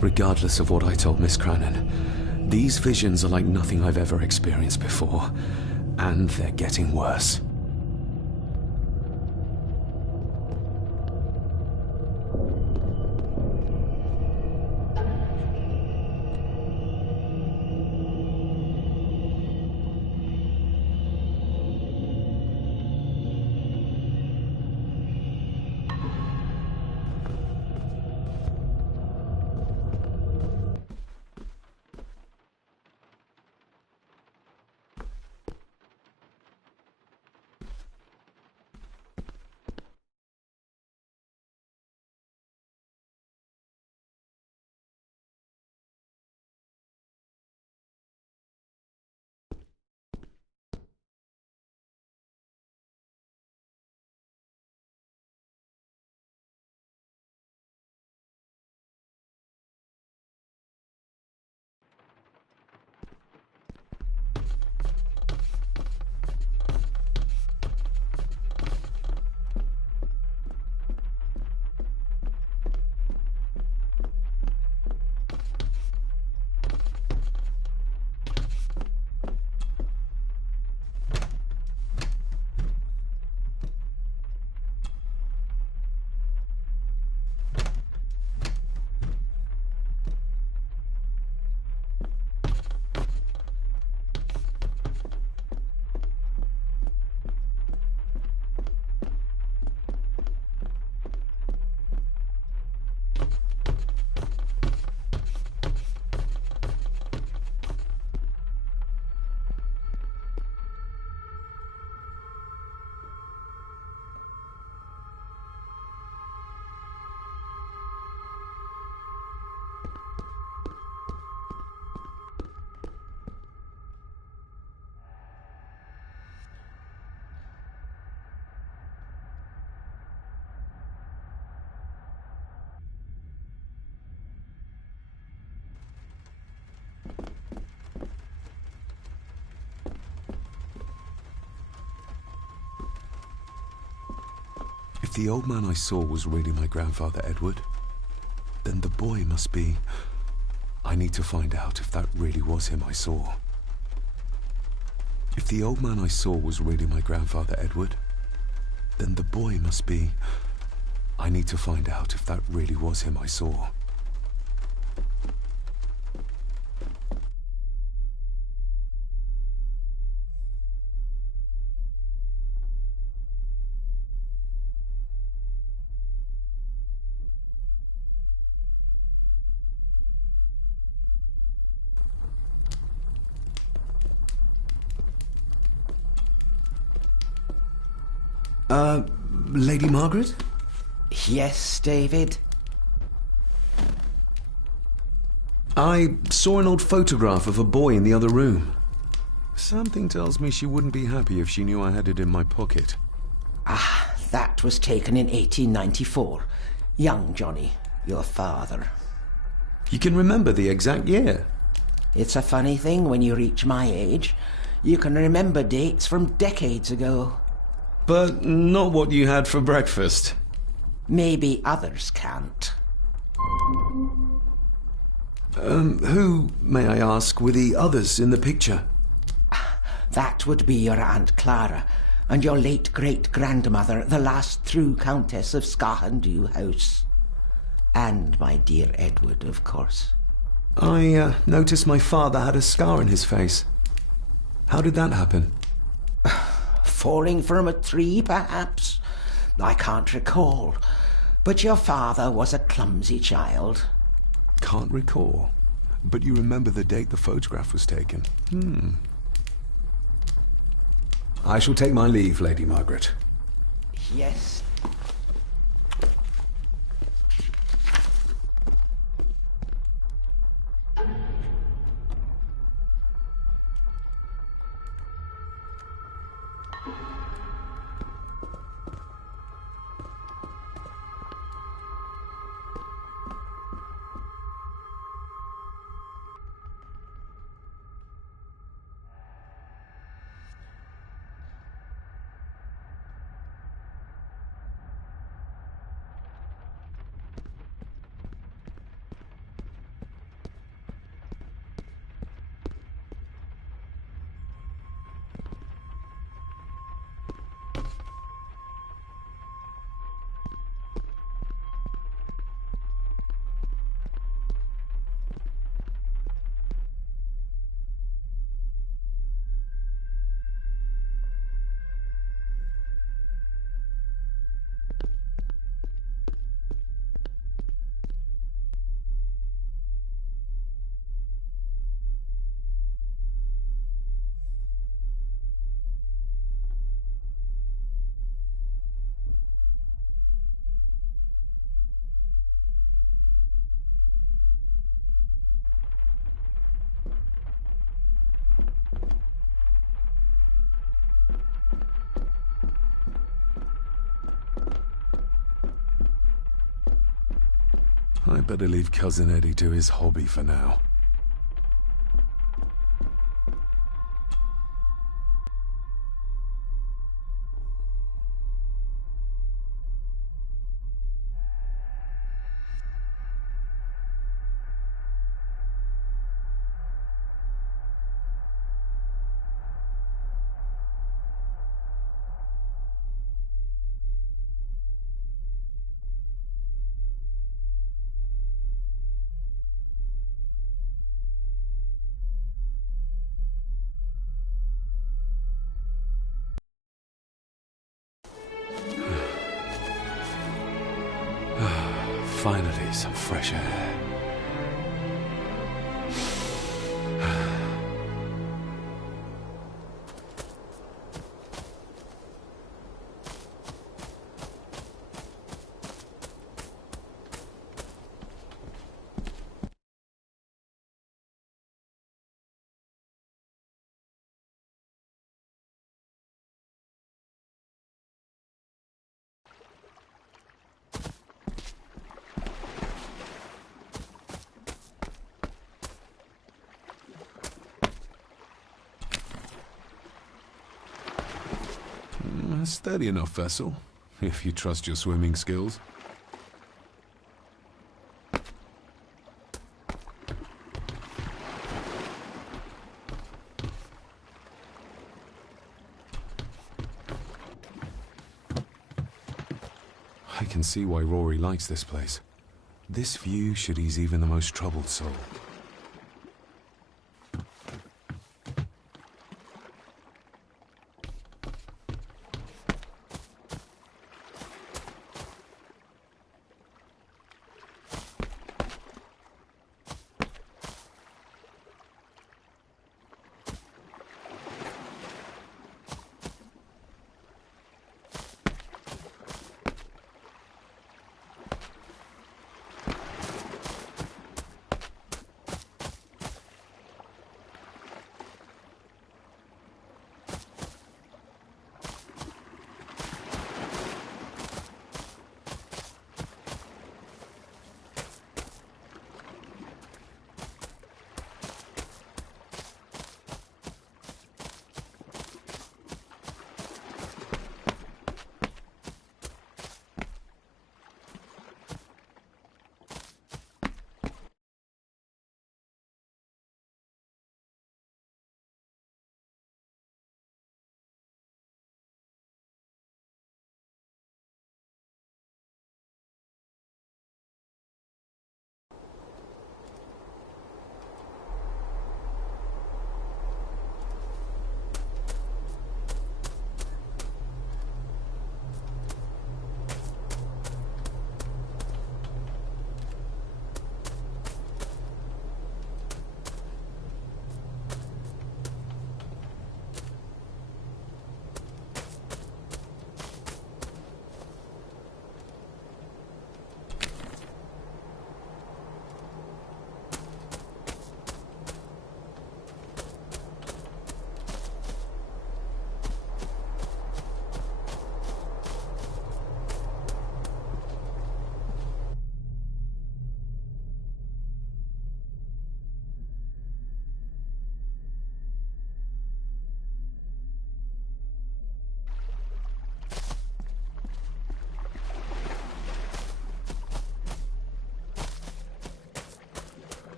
Regardless of what I told Miss Crannan, these visions are like nothing I've ever experienced before, and they're getting worse. If the old man I saw was really my grandfather Edward, then the boy must be... I need to find out if that really was him I saw. If the old man I saw was really my grandfather Edward, then the boy must be... I need to find out if that really was him I saw. Lady Margaret? Yes, David? I saw an old photograph of a boy in the other room. Something tells me she wouldn't be happy if she knew I had it in my pocket. Ah, that was taken in 1894. Young Johnny, your father. You can remember the exact year? It's a funny thing when you reach my age. You can remember dates from decades ago. But not what you had for breakfast. Maybe others can't. Who, may I ask, were the others in the picture? That would be your Aunt Clara and your late great-grandmother, the last true Countess of Scahandew House. And my dear Edward, of course. I noticed my father had a scar on his face. How did that happen? Falling from a tree, perhaps? I can't recall. But your father was a clumsy child. Can't recall. But you remember the date the photograph was taken. I shall take my leave, Lady Margaret. Yes. I better leave Cousin Eddie to his hobby for now. Finally, some fresh air. A steady enough vessel, if you trust your swimming skills. I can see why Rory likes this place. This view should ease even the most troubled soul.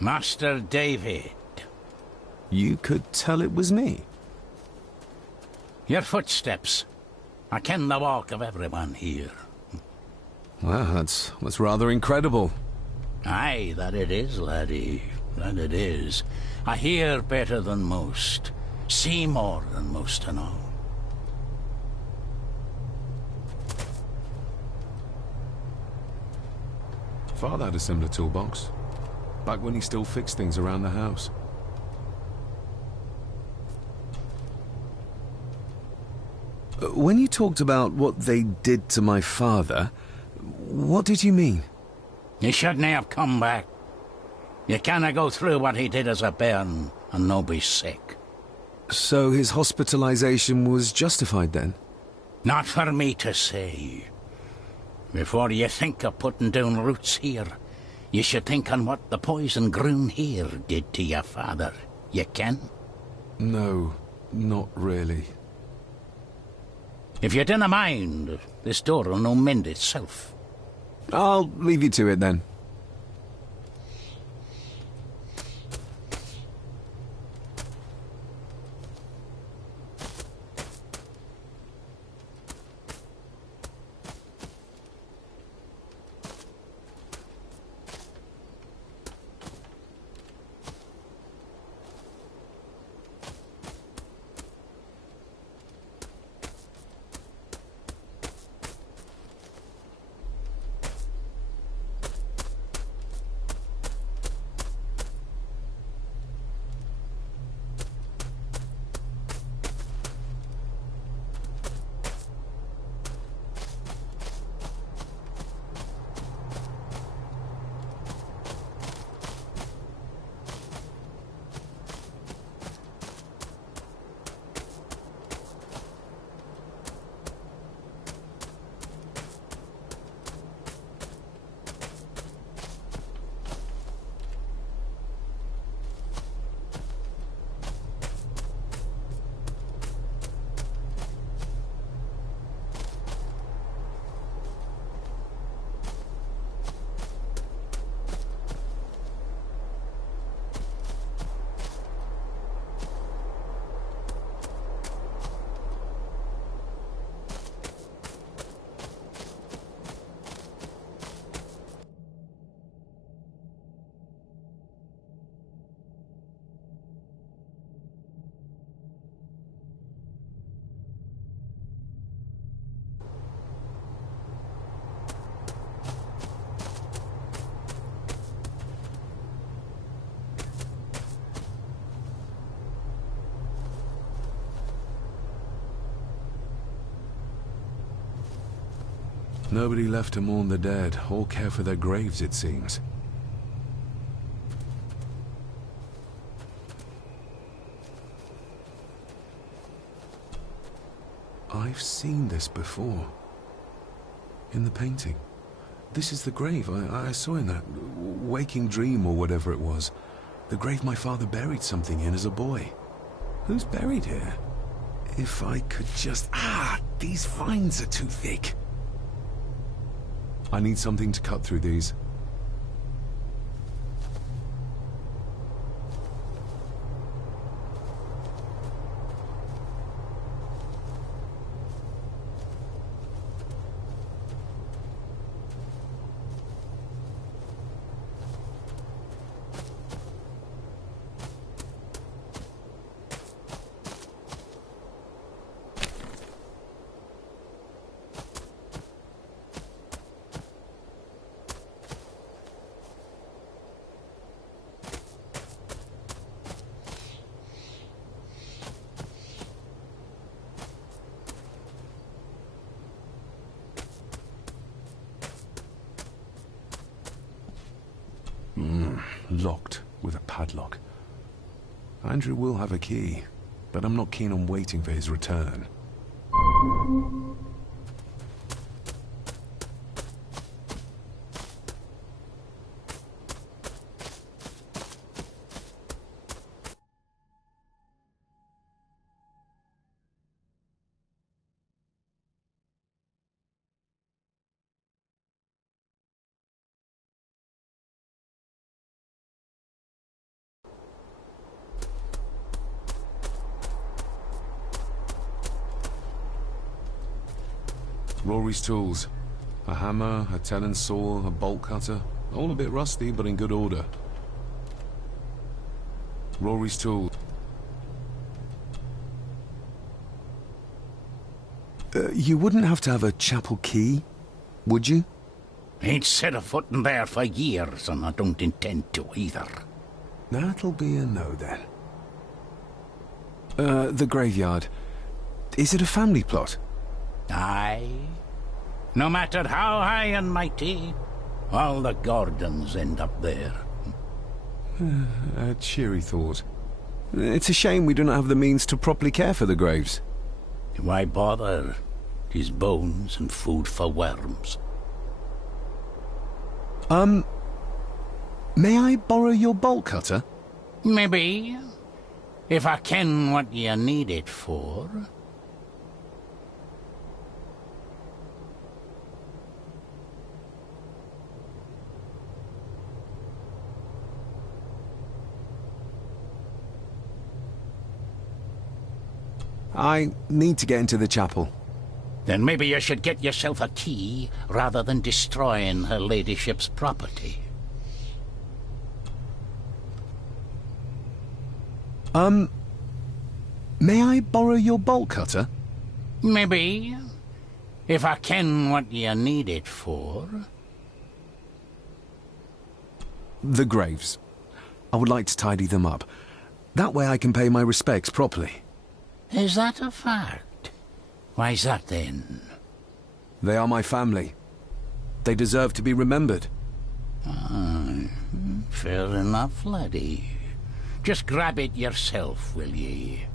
Master David. You could tell it was me. Your footsteps. I ken the walk of everyone here. Well, that's rather incredible. Aye, that it is, laddie. That it is. I hear better than most. See more than most to know. Father had a similar toolbox. Back when he still fixed things around the house. When you talked about what they did to my father, what did you mean? You shouldn't have come back. You cannot go through what he did as a bairn and no be sick. So his hospitalization was justified then? Not for me to say. Before you think of putting down roots here, you should think on what the poison grown here did to your father. You can? No, not really. If you dinna mind, this door will no mend itself. I'll leave you to it then. Nobody left to mourn the dead, or care for their graves, it seems. I've seen this before. In the painting. This is the grave I saw in that waking dream or whatever it was. The grave my father buried something in as a boy. Who's buried here? If I could just... these vines are too thick. I need something to cut through these. Locked with a padlock. Andrew will have a key, but I'm not keen on waiting for his return. Rory's tools. A hammer, a tenon saw, a bolt cutter. All a bit rusty, but in good order. Rory's tools. You wouldn't have to have a chapel key, would you? Ain't set a foot in there for years, and I don't intend to either. That'll be a no, then. The graveyard. Is it a family plot? Aye. No matter how high and mighty, all the Gordons end up there. A cheery thought. It's a shame we do not have the means to properly care for the graves. Why bother? 'Tis bones and food for worms. May I borrow your bolt cutter? Maybe. If I ken what you need it for. I need to get into the chapel. Then maybe you should get yourself a key rather than destroying her ladyship's property. May I borrow your bolt cutter? Maybe. If I ken what you need it for. The graves. I would like to tidy them up. That way I can pay my respects properly. Is that a fact? Why's that then? They are my family. They deserve to be remembered. Fair enough, laddie. Just grab it yourself, will ye?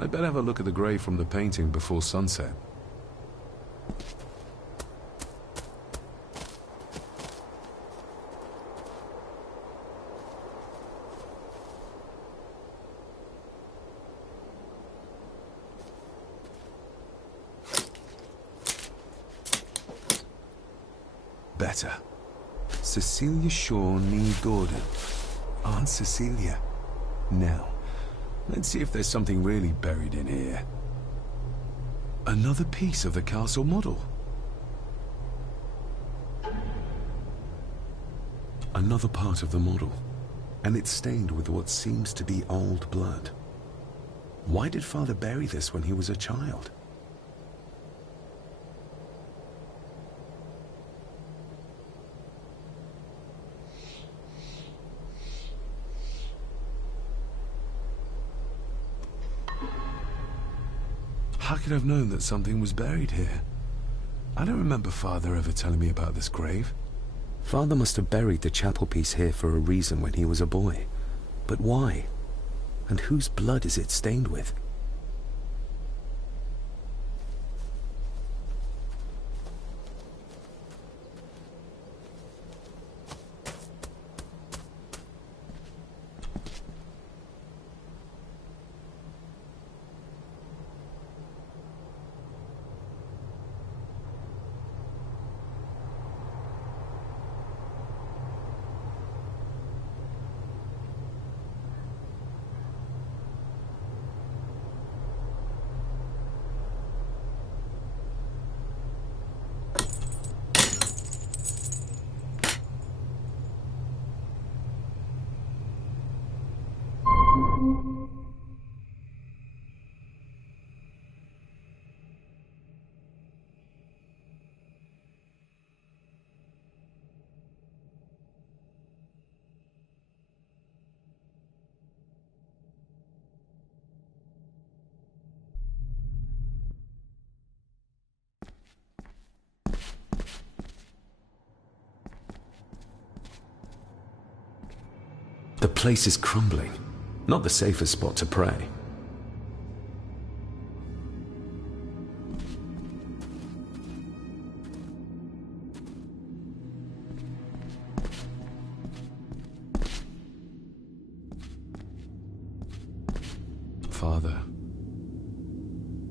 I'd better have a look at the grave from the painting before sunset. Better. Cecilia Shaw, nee Gordon. Aunt Cecilia. Now, let's see if there's something really buried in here. Another piece of the castle model. Another part of the model. And it's stained with what seems to be old blood. Why did Father bury this when he was a child? How could I have known that something was buried here? I don't remember Father ever telling me about this grave. Father must have buried the chapel piece here for a reason when he was a boy. But why? And whose blood is it stained with? The place is crumbling. Not the safest spot to pray. Father,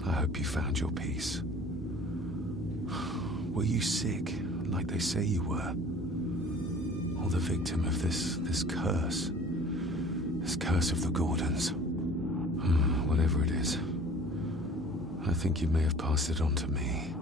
I hope you found your peace. Were you sick, like they say you were? Or the victim of this curse? This curse of the Gordons? Whatever it is, I think you may have passed it on to me.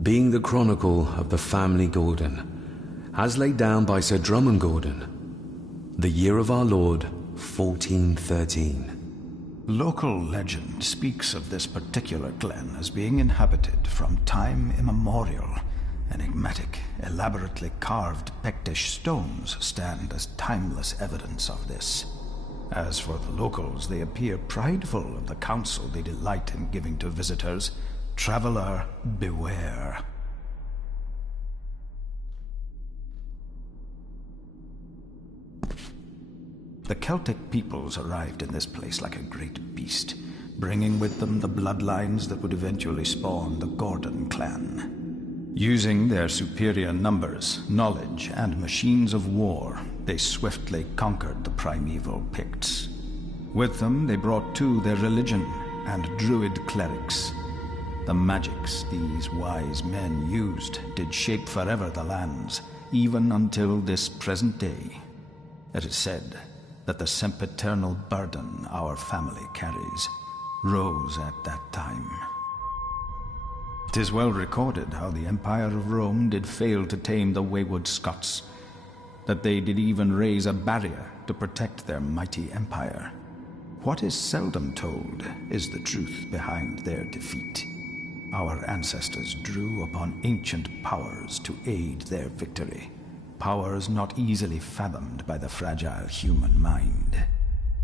Being the chronicle of the family Gordon, as laid down by Sir Drummond Gordon, the year of our Lord, 1413. Local legend speaks of this particular glen as being inhabited from time immemorial. Enigmatic, elaborately carved Pictish stones stand as timeless evidence of this. As for the locals, they appear prideful of the counsel they delight in giving to visitors. Traveler, beware. The Celtic peoples arrived in this place like a great beast, bringing with them the bloodlines that would eventually spawn the Gordon clan. Using their superior numbers, knowledge, and machines of war, they swiftly conquered the primeval Picts. With them, they brought too their religion and druid clerics. The magics these wise men used did shape forever the lands, even until this present day. It is said that the sempiternal burden our family carries rose at that time. 'Tis well recorded how the Empire of Rome did fail to tame the wayward Scots, that they did even raise a barrier to protect their mighty empire. What is seldom told is the truth behind their defeat. Our ancestors drew upon ancient powers to aid their victory, powers not easily fathomed by the fragile human mind.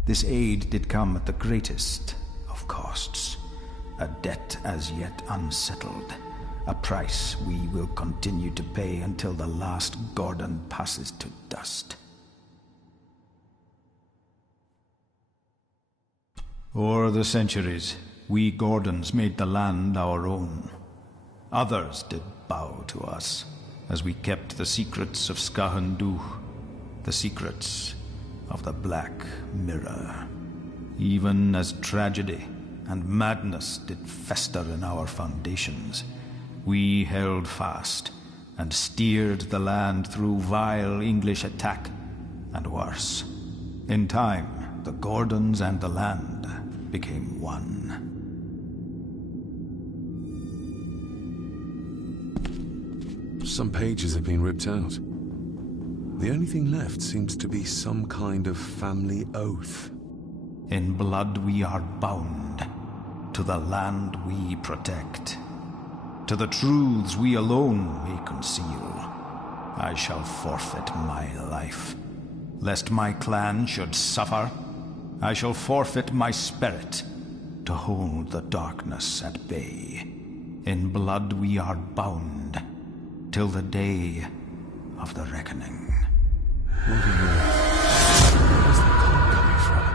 This aid did come at the greatest of costs, a debt as yet unsettled, a price we will continue to pay until the last Gordon passes to dust. O'er the centuries, we Gordons made the land our own. Others did bow to us, as we kept the secrets of Skahandu, the secrets of the Black Mirror. Even as tragedy and madness did fester in our foundations, we held fast and steered the land through vile English attack and worse. In time, the Gordons and the land became one. Some pages have been ripped out. The only thing left seems to be some kind of family oath. In blood we are bound to the land we protect, to the truths we alone may conceal. I shall forfeit my life, lest my clan should suffer. I shall forfeit my spirit to hold the darkness at bay. In blood we are bound till the day of the reckoning. What on earth? Where's the call coming from?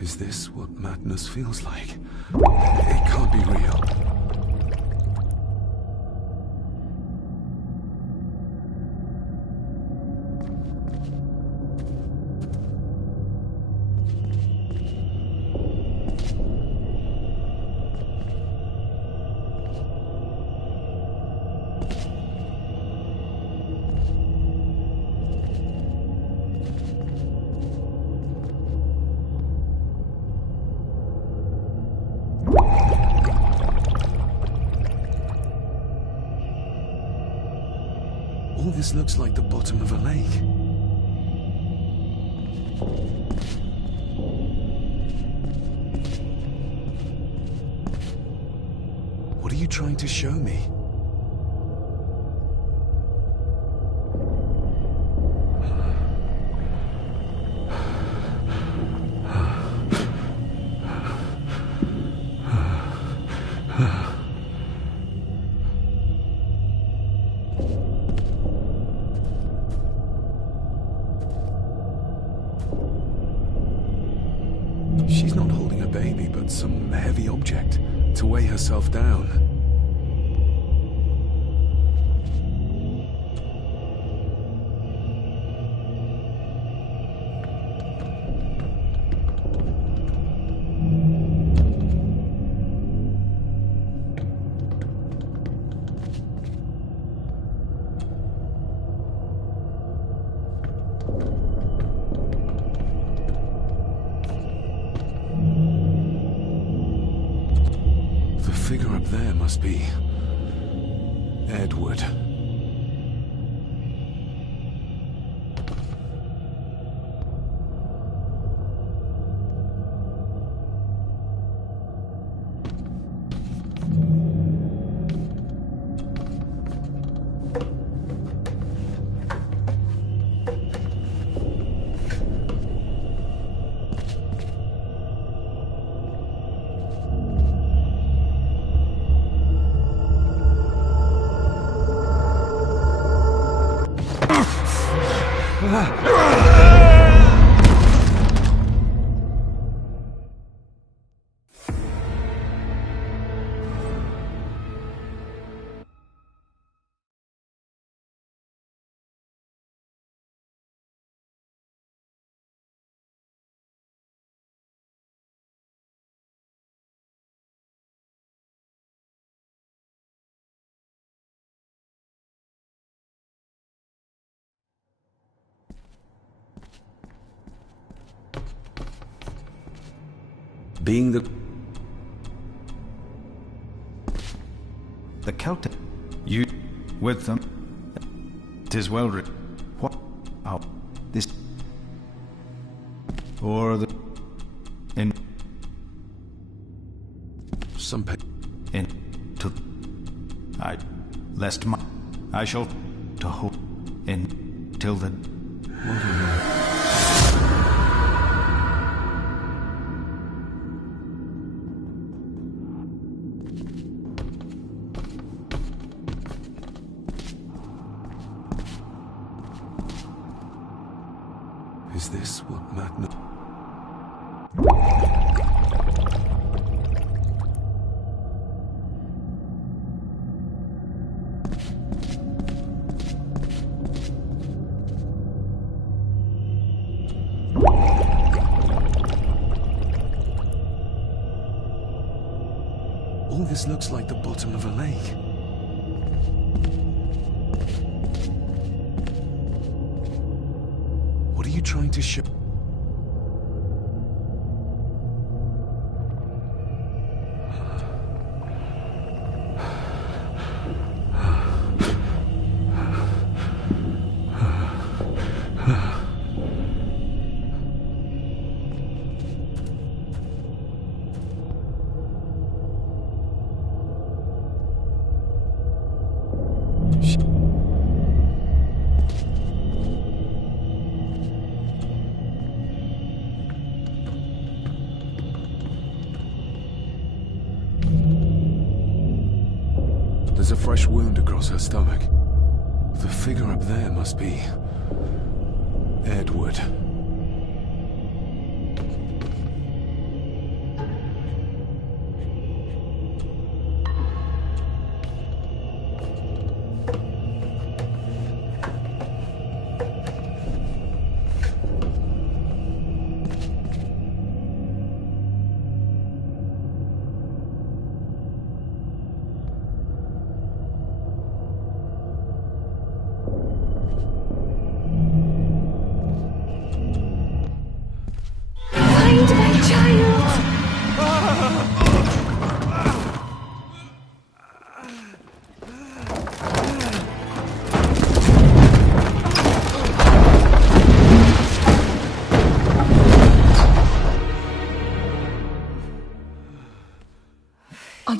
Is this what madness feels like? It can't be real. this looks like the bottom of a lake. What are you trying to show me? She's not holding a baby, but some heavy object to weigh herself down. The figure up there must be Edward. Being the Celtic, you with them. 'Tis well written. What? How? This or the in some in to I lest my I shall to hope in till the Is this what madness? All this looks like the bottom of a lake. What are you trying to show? There's a fresh wound across her stomach. The figure up there must be Edward.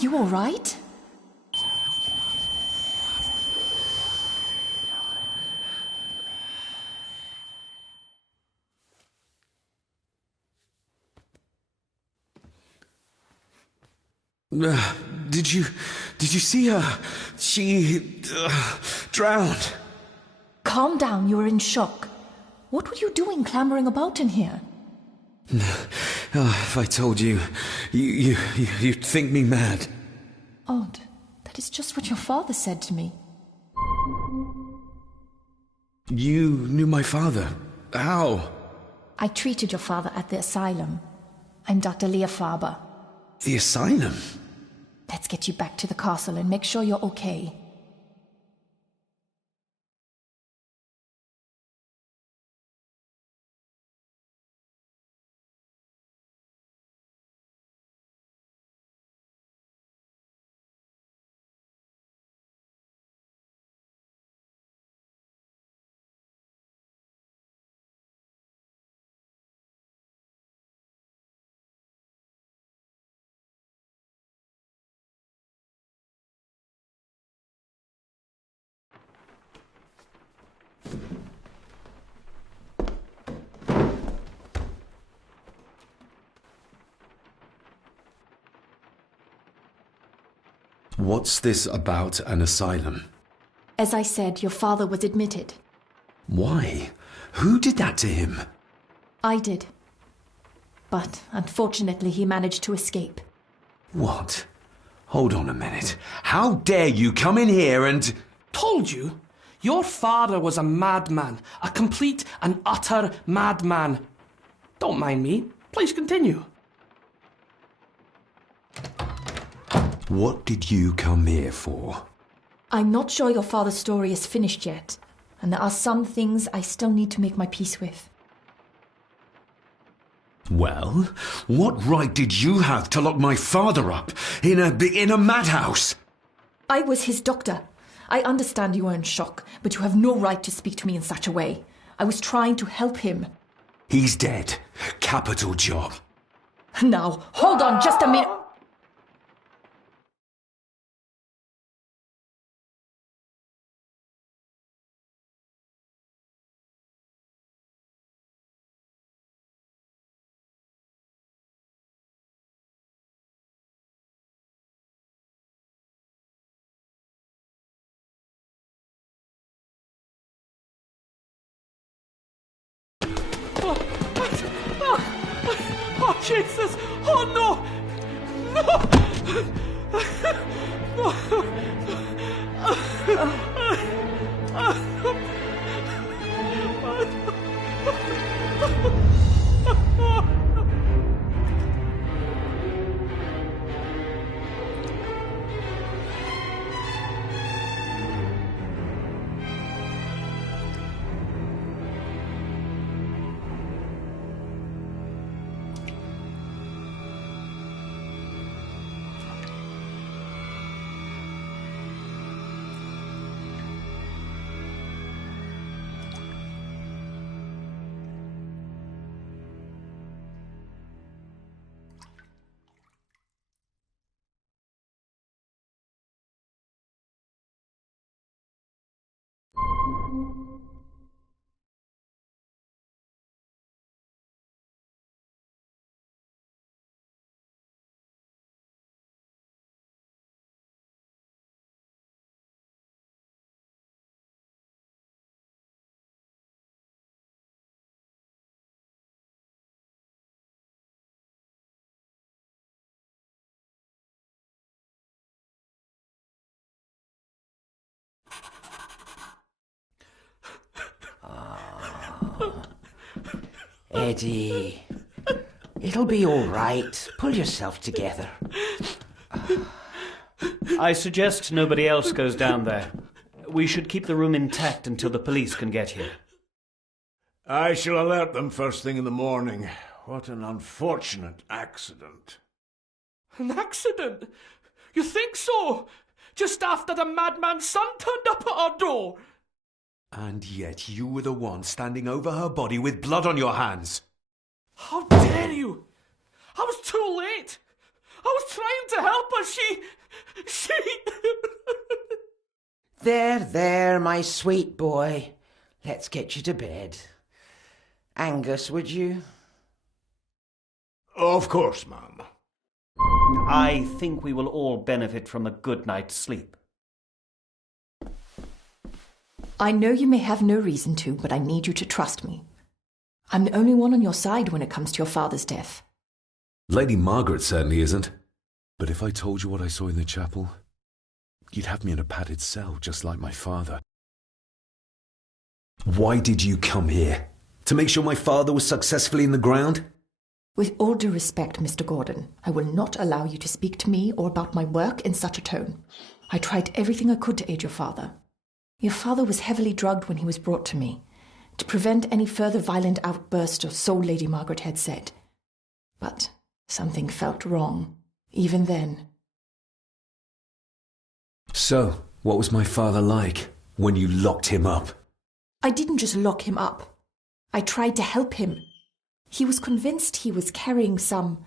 you all right? Did you see her? She drowned. Calm down, you're in shock. What were you doing clambering about in here? If I told you, you'd think me mad. Odd. That is just what your father said to me. You knew my father? How? I treated your father at the asylum. I'm Dr. Leah Faber. The asylum? Let's get you back to the castle and make sure you're okay. What's this about an asylum? As I said, your father was admitted. Why? Who did that to him? I did. But unfortunately, he managed to escape. What? Hold on a minute. How dare you come in here and... Told you? Your father was a madman. A complete and utter madman. Don't mind me. Please continue. What did you come here for? I'm not sure your father's story is finished yet, and there are some things I still need to make my peace with. Well, what right did you have to lock my father up in a madhouse? I was his doctor. I understand you are in shock, but you have no right to speak to me in such a way. I was trying to help him. He's dead. Capital job. Now, hold on just a minute. Oh, Jesus! Oh, no! Eddie, it'll be all right. Pull yourself together. I suggest nobody else goes down there. We should keep the room intact until the police can get here. I shall alert them first thing in the morning. What an unfortunate accident. An accident? You think so? Just after the madman's son turned up at our door? And yet you were the one standing over her body with blood on your hands. How dare you! I was too late! I was trying to help her. She... There, my sweet boy. Let's get you to bed. Angus, would you? Of course, ma'am. I think we will all benefit from a good night's sleep. I know you may have no reason to, but I need you to trust me. I'm the only one on your side when it comes to your father's death. Lady Margaret certainly isn't. But if I told you what I saw in the chapel, you'd have me in a padded cell, just like my father. Why did you come here? To make sure my father was successfully in the ground? With all due respect, Mr. Gordon, I will not allow you to speak to me or about my work in such a tone. I tried everything I could to aid your father. Your father was heavily drugged when he was brought to me, to prevent any further violent outburst, or so Lady Margaret had said. But something felt wrong, even then. So, what was my father like when you locked him up? I didn't just lock him up. I tried to help him. He was convinced he was carrying some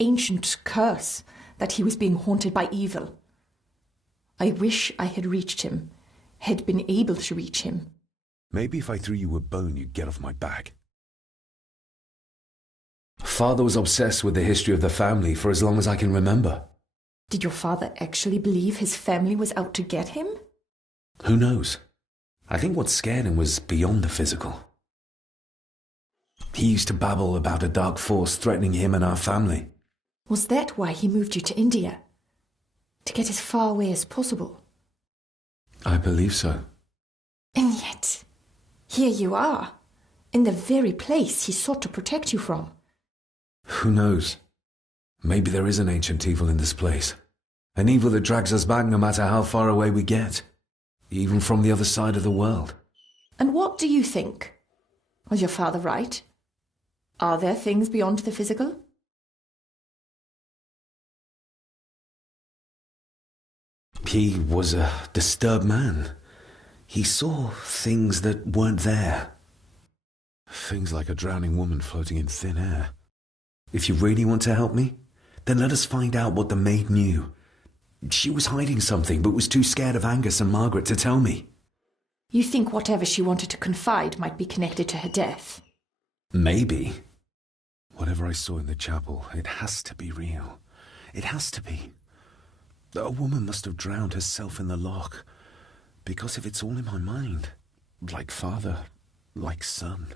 ancient curse, that he was being haunted by evil. I wish I had reached him, had been able to reach him. Maybe if I threw you a bone, you'd get off my back. Father was obsessed with the history of the family for as long as I can remember. Did your father actually believe his family was out to get him? Who knows? I think what scared him was beyond the physical. He used to babble about a dark force threatening him and our family. Was that why he moved you to India? To get as far away as possible? I believe so. And yet, here you are, in the very place he sought to protect you from. Who knows? Maybe there is an ancient evil in this place. An evil that drags us back no matter how far away we get. Even from the other side of the world. And what do you think? Was your father right? Are there things beyond the physical? He was a disturbed man. He saw things that weren't there. Things like a drowning woman floating in thin air. If you really want to help me, then let us find out what the maid knew. She was hiding something, but was too scared of Angus and Margaret to tell me. You think whatever she wanted to confide might be connected to her death? Maybe. Whatever I saw in the chapel, it has to be real. It has to be. A woman must have drowned herself in the loch. Because if it's all in my mind, like father, like son.